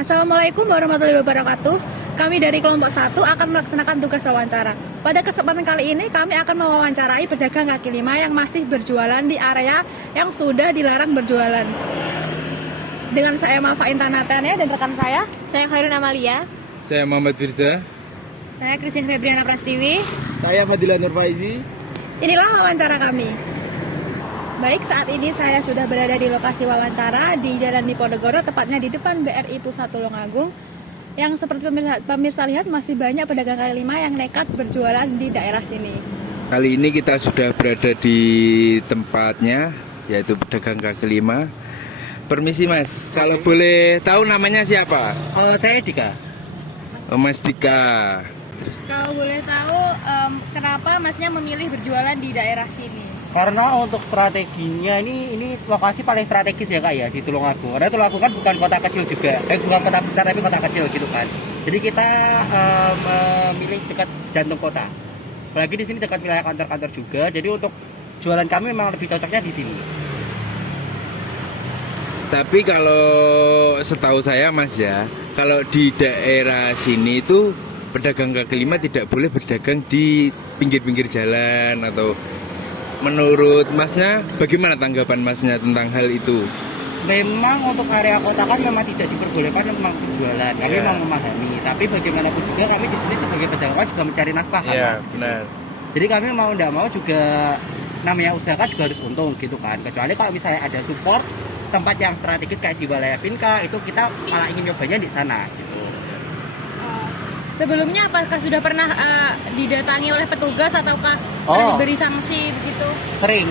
Assalamualaikum warahmatullahi wabarakatuh. Kami dari kelompok 1 akan melaksanakan tugas wawancara. Pada kesempatan kali ini kami akan mewawancarai pedagang kaki lima yang masih berjualan di area yang sudah dilarang berjualan. Dengan saya Malfa Intanatania dan rekan saya Khairun Amalia. Saya Muhammad Firza. Saya Christine Febriana Prastiwi. Saya Fadila Nur Faizi. Inilah wawancara kami. Baik, saat ini saya sudah berada di lokasi wawancara di Jalan Diponegoro, tepatnya di depan BRI Pusat Tulungagung. Yang seperti pemirsa lihat masih banyak pedagang kaki lima yang nekat berjualan di daerah sini. Kali ini kita sudah berada di tempatnya, yaitu pedagang kaki lima. Permisi Mas, kalau boleh tahu namanya siapa? Saya Dika. Mas Dika. Kalau boleh tahu kenapa Masnya memilih berjualan di daerah sini? Karena untuk strateginya ini lokasi paling strategis ya Kak ya di Tulungagung. Karena Tulungagung kan bukan kota kecil juga, bukan kota besar tapi kota kecil gitu kan. Jadi kita memilih dekat jantung kota. Apalagi di sini dekat wilayah kantor-kantor juga. Jadi untuk jualan kami memang lebih cocoknya di sini. Tapi kalau setahu saya Mas ya, kalau di daerah sini itu pedagang kaki lima tidak boleh berdagang di pinggir-pinggir jalan atau menurut Masnya, bagaimana tanggapan Masnya tentang hal itu? Memang untuk area kota kan memang tidak diperbolehkan memang berjualan. Kami memang memahami. Tapi bagaimanapun juga kami di sini sebagai pedagang juga mencari nafkah kan Mas. Benar. Jadi kami mau tidak mau juga namanya usaha kan juga harus untung gitu kan. Kecuali kalau misalnya ada support tempat yang strategis kayak di wilayah Pinka itu kita malah ingin nyobanya di sana gitu. Sebelumnya apakah sudah pernah didatangi oleh petugas ataukah diberi sanksi begitu? Sering.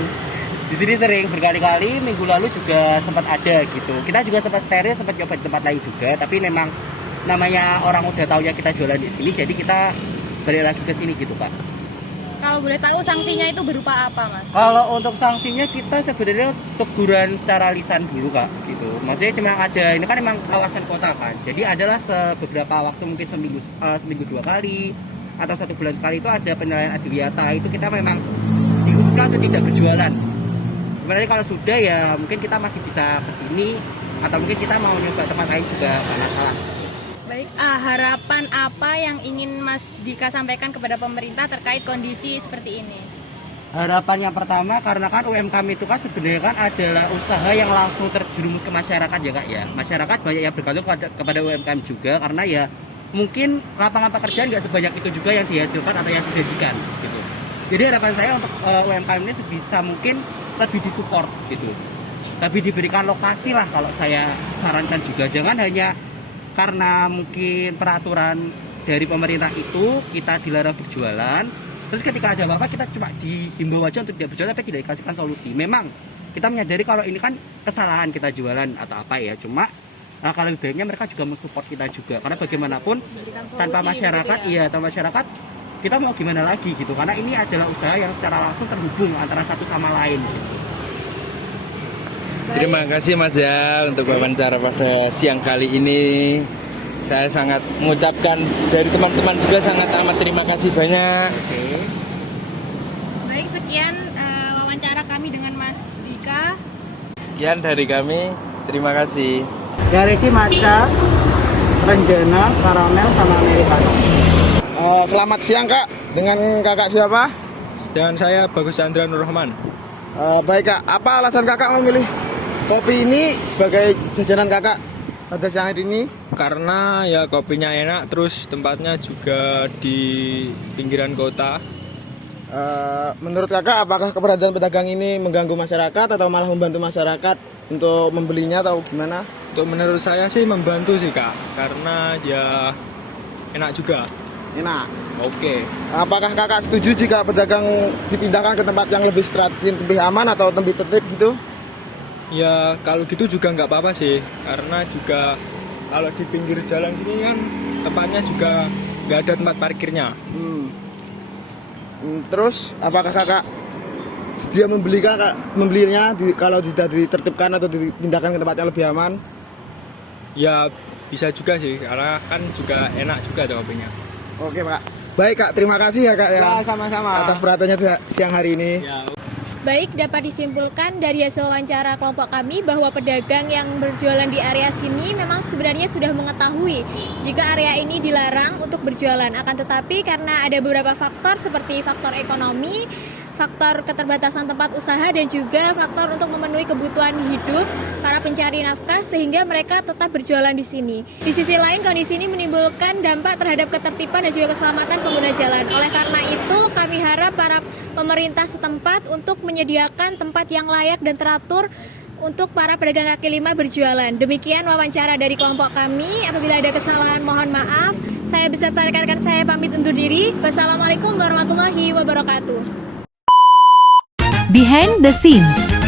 Di sini sering berkali-kali, minggu lalu juga sempat ada gitu. Kita juga sempat steril, sempat coba di tempat lain juga, tapi memang namanya orang udah tahu ya kita jualan di sini, jadi kita balik lagi ke sini gitu Pak. Kalau boleh tahu sanksinya itu berupa apa Mas? Kalau untuk sanksinya kita sebenarnya teguran secara lisan dulu Kak gitu. Maksudnya cuma ada, ini kan memang kawasan kota kan. Jadi adalah beberapa waktu mungkin seminggu 2 kali atau 1 bulan sekali itu ada penilaian adiwiyata. Itu kita memang dikhususkan untuk tidak berjualan. Sebenarnya kalau sudah ya mungkin kita masih bisa ke sini atau mungkin kita mau nyoba tempat lain juga nggak masalah. Baik, harapan apa yang ingin Mas Dika sampaikan kepada pemerintah terkait kondisi seperti ini? Harapan yang pertama, karena kan UMKM itu kan sebenarnya kan adalah usaha yang langsung terjerumus ke masyarakat ya Kak ya. Masyarakat banyak yang bergantung kepada UMKM juga karena ya mungkin lapangan pekerjaan nggak sebanyak itu juga yang dihasilkan atau yang dijanjikan gitu. Jadi harapan saya untuk UMKM ini sebisa mungkin lebih disupport gitu. Tapi diberikan lokasi lah kalau saya sarankan juga. Jangan hanya karena mungkin peraturan dari pemerintah itu kita dilarang berjualan, terus ketika ada apa-apa kita cuma dihimbau aja untuk tidak berjualan tapi tidak dikasihkan solusi. Memang kita menyadari kalau ini kan kesalahan kita jualan atau apa ya, cuma kalau baiknya mereka juga mensupport kita juga karena bagaimanapun tanpa masyarakat tanpa masyarakat kita mau gimana lagi gitu, karena ini adalah usaha yang secara langsung terhubung antara satu sama lain gitu. Terima kasih Mas ya untuk wawancara pada siang kali ini. Saya sangat mengucapkan dari teman-teman juga sangat amat terima kasih banyak. Baik, sekian wawancara kami dengan Mas Dika. Sekian dari kami, terima kasih. Dari Matcha, Renjana, Karamel, sama Americano. Selamat siang Kak, dengan kakak siapa? Dan saya Bagus Chandra Nurrahman. Baik Kak, apa alasan kakak memilih kopi ini sebagai jajanan kakak pada siang hari ini? Karena ya kopinya enak, terus tempatnya juga di pinggiran kota. Menurut kakak, apakah keberadaan pedagang ini mengganggu masyarakat atau malah membantu masyarakat untuk membelinya atau gimana? Untuk menurut saya sih membantu sih Kak, karena ya enak juga. Enak. Oke. Apakah kakak setuju jika pedagang dipindahkan ke tempat yang lebih strategis, lebih aman atau lebih tertib gitu? Ya kalau gitu juga nggak apa-apa sih, karena juga kalau di pinggir jalan sini kan tempatnya juga nggak ada tempat parkirnya. Terus apakah kakak sedia membelinya kalau sudah ditertibkan atau dipindahkan ke tempat yang lebih aman? Ya bisa juga sih, karena kan juga enak juga ada kopinya. Oke Pak. Baik Kak, terima kasih ya Kak ya. Sama-sama. Atas perhatiannya siang hari ini. Ya. Baik, dapat disimpulkan dari hasil wawancara kelompok kami bahwa pedagang yang berjualan di area sini memang sebenarnya sudah mengetahui jika area ini dilarang untuk berjualan. Akan tetapi karena ada beberapa faktor seperti faktor ekonomi, faktor keterbatasan tempat usaha, dan juga faktor untuk memenuhi kebutuhan hidup para pencari nafkah sehingga mereka tetap berjualan di sini. Di sisi lain, kondisi ini menimbulkan dampak terhadap ketertiban dan juga keselamatan pengguna jalan. Oleh karena itu, kami harap para pemerintah setempat untuk menyediakan tempat yang layak dan teratur untuk para pedagang kaki lima berjualan. Demikian wawancara dari kelompok kami. Apabila ada kesalahan, mohon maaf. Saya beserta rekan-rekan saya pamit undur diri. Wassalamualaikum warahmatullahi wabarakatuh. Behind the Scenes